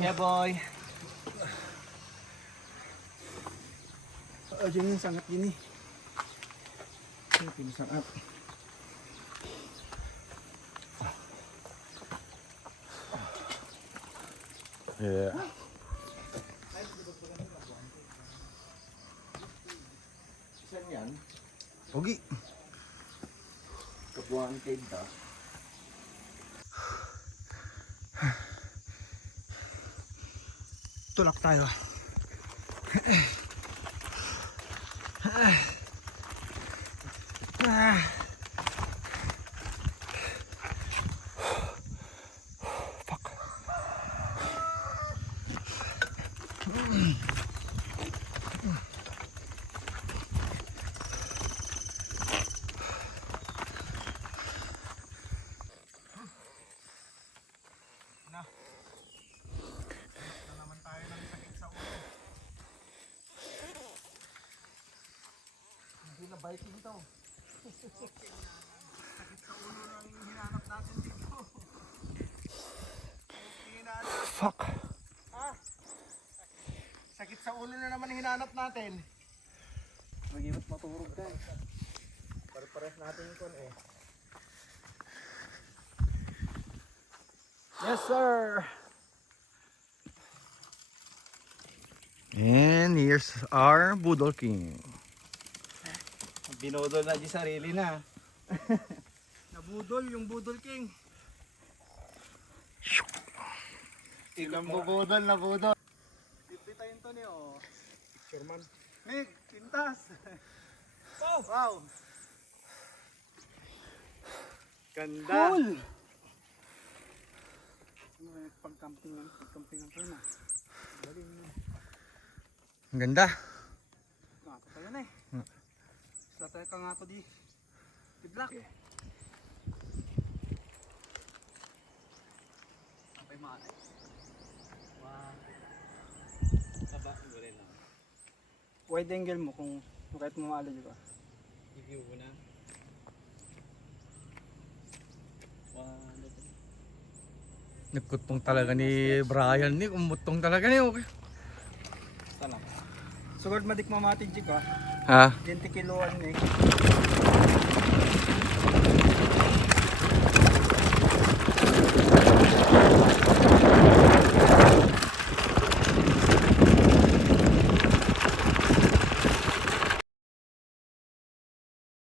Yeah, boy. Diyan yung sangat din eh. Pinasangat. Yeah. Saan yan? Pogi. Kabuhan cave ta. Tulak tayo. Hindi na biking to. Sakit sa ulo ng hinanap natin dito. Fuck. Ah, sakit sa ulo na naman hinanap natin. Mag-ibat maturog ka. Pare-pares natin yung kon eh. Yes, sir. And here's our Budol King. Binudol na di sarili na. Nabudol yung Budol King. Ilang bubudol na budol. Pipitayin to niyo. Sherman. Mig, pintas. Oh, wow. Ganda. Cool! Pag-campingan ko na. Galing. Ang ganda. Ngato tayo na eh. Isla tayo ka nga to di. Tidlak. Apay maanay. Wow. Saba, gulay lang. Wide angle mo kung kahit mo maalo di ba? I-view ko na. Wow. Nagkutong talaga ni Brian ni. Kumutong talaga ni. Okay. Basta lang. Sugod madik mamatin ka. Ha? 20 kiloan eh.